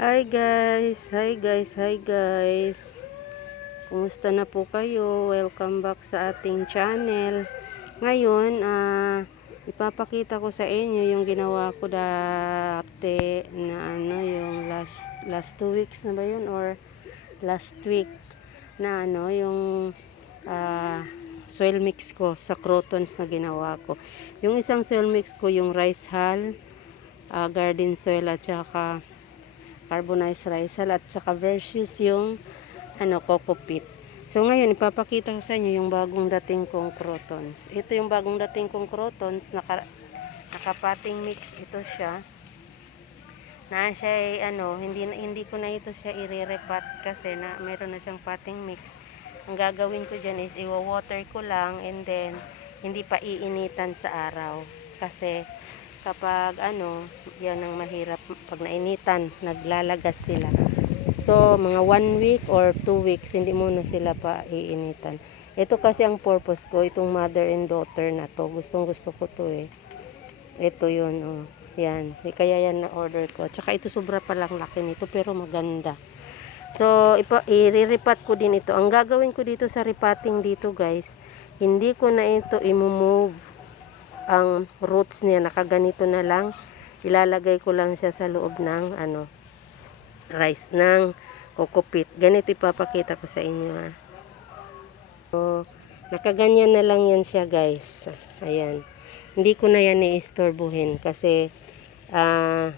Hi guys, hi guys, hi guys. Kumusta na po kayo? Welcome back sa ating channel. Ngayon, ipapakita ko sa inyo yung ginawa ko dati na yung last 2 weeks na ba yun or last week na yung soil mix ko sa crotons na ginawa ko. Yung isang soil mix ko yung rice hull, garden soil at saka carbonized rice hull at saka versus yung coco peat. So ngayon ipapakita ko sa inyo yung bagong dating kong crotons. Ito yung bagong dating kong crotons, nakapating mix ito siya. Na siya ay hindi ko na ito siya ire-repat kasi na mayroon na siyang potting mix. Ang gagawin ko diyan is i-water ko lang and then hindi pa iinitan sa araw kasi kapag yan ang mahirap pag nainitan, naglalagas sila. So mga 1 week or 2 weeks hindi muna sila pa iinitan. Ito kasi ang purpose ko, itong mother and daughter na to, gustong gusto ko to ito yun yan, kaya yan na order ko. Tsaka ito sobra palang laki nito pero maganda. So i-repat ko din ito. Ang gagawin ko dito sa repotting dito guys, hindi ko na ito i-move ang roots niya, nakaganito na lang. Ilalagay ko lang siya sa loob ng rice ng coco peat. Ganito ipapakita ko sa inyo So, nakaganyan na lang yan siya guys. Ayan. Hindi ko na yan i-istorbuhin kasi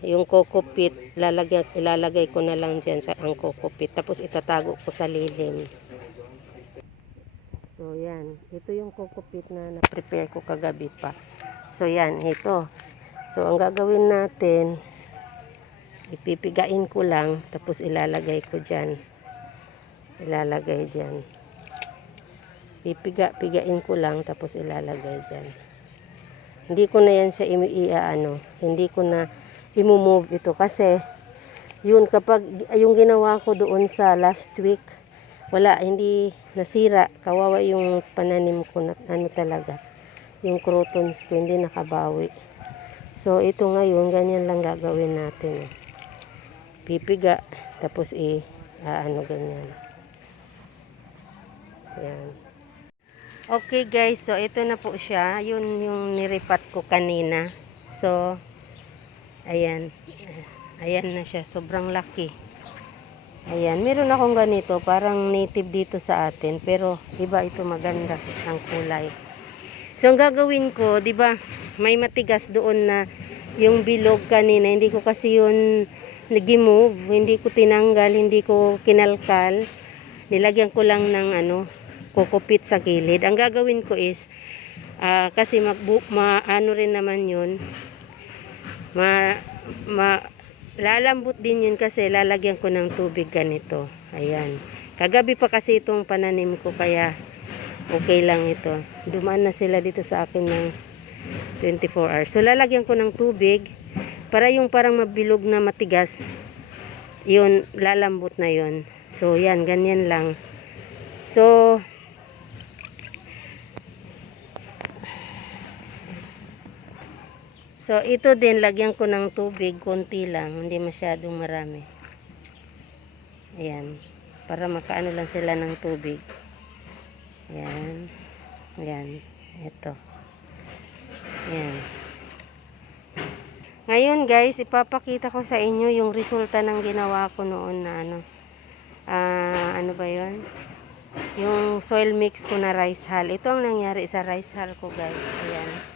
yung coco peat ilalagay ko na lang dyan sa ang coco peat. Tapos itatago ko sa lilim. So, yan. Ito yung coco peat na na-prepare ko kagabi pa. So, yan. Ito. So, ang gagawin natin, ipipigain ko lang, tapos ilalagay ko dyan. Ilalagay dyan. Pipigain ko lang, tapos ilalagay dyan. Hindi ko na yan siya hindi ko na i-move ito kasi, yun kapag, yung ginawa ko doon sa last week, wala, hindi nasira. Kawawa yung pananim ko na talaga. Yung crotons ko hindi nakabawi. So ito ngayon, ganyan lang gagawin natin. Pipiga, tapos ganyan. Yan. Okay guys, so ito na po siya. Yun yung niripat ko kanina. So, ayan. Ayan na siya, sobrang laki. Ayan, meron akong ganito, parang native dito sa atin, pero iba ito, maganda ang kulay. So ang gagawin ko, 'di ba, may matigas doon na yung bilog kanina, hindi ko kasi yun nag-move, hindi ko tinanggal, hindi ko kinalkal. Nilagyan ko lang ng coco peat sa gilid. Ang gagawin ko is kasi rin naman yun. Lalambot din yun kasi lalagyan ko ng tubig ganito. Ayan. Kagabi pa kasi itong pananim ko kaya okay lang ito. Dumaan na sila dito sa akin ng 24 hours. So lalagyan ko ng tubig para yung parang mabilog na matigas, yun lalambot na yun. So yan, ganyan lang. So ito din, lagyan ko ng tubig, konti lang, hindi masyadong marami. Ayan, para makaano lang sila ng tubig. Ayan, ayan, ito. Ayan. Ngayon guys, ipapakita ko sa inyo yung resulta ng ginawa ko noon na ano ba yun? Yung soil mix ko na rice hull. Ito ang nangyari sa rice hull ko guys. Ayan.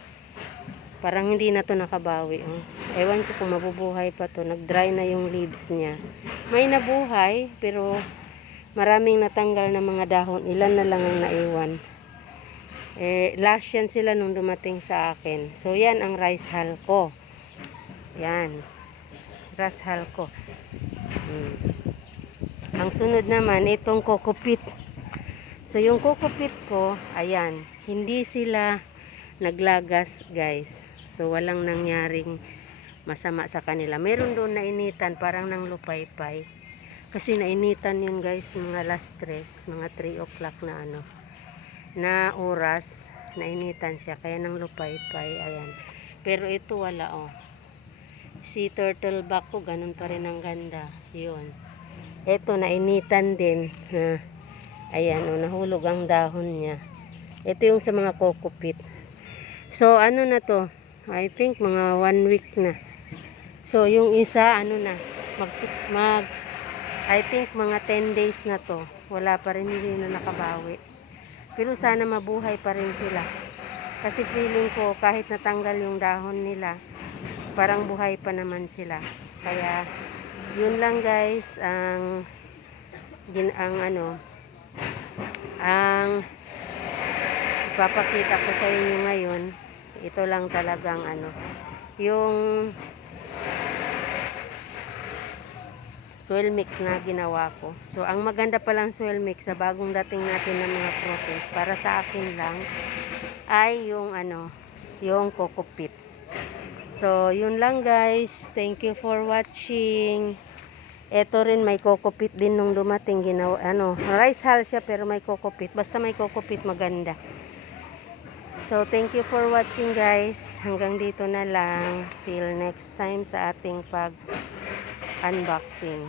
Parang hindi na to nakabawi. Ewan ko kung mabubuhay pa to. Nag-dry na yung leaves niya. May nabuhay, pero maraming natanggal na mga dahon. Ilan na lang ang naiwan. Last yan sila nung dumating sa akin. So, yan ang rice hull ko. Yan. Rice hull ko. Ang sunod naman, itong coco peat. So, yung coco peat ko, ayan. Hindi sila naglagas guys. So walang nangyaring masama sa kanila. Meron doon na initan, parang nang lupaypay. Kasi nainitan yun guys, mga last 3, mga 3 o'clock na oras, nainitan siya. Kaya nang lupaypay, ayan. Pero ito wala sea turtle back ko, ganun pa rin ang ganda. Yun. Ito, nainitan din. Ayan, nahulog ang dahon niya. Ito yung sa mga kokopit. So, ano na to? I think mga 1 week na. So, yung isa, ano na, I think mga 10 days na to. Wala pa rin, hindi na nakabawi. Pero sana mabuhay pa rin sila. Kasi feeling ko, kahit natanggal yung dahon nila, parang buhay pa naman sila. Kaya, yun lang guys, ang ipapakita ko sa inyo ngayon. Ito lang talagang yung soil mix na ginawa ko. So, ang maganda palang soil mix sa bagong dating natin ng mga proteins, para sa akin lang, ay yung yung kokopit. So, yun lang guys. Thank you for watching. Ito rin may kokopit din nung dumating, ginawa, rice hull siya pero may kokopit. Basta may kokopit, maganda. So, thank you for watching guys. Hanggang dito na lang. Till next time sa ating pag-unboxing.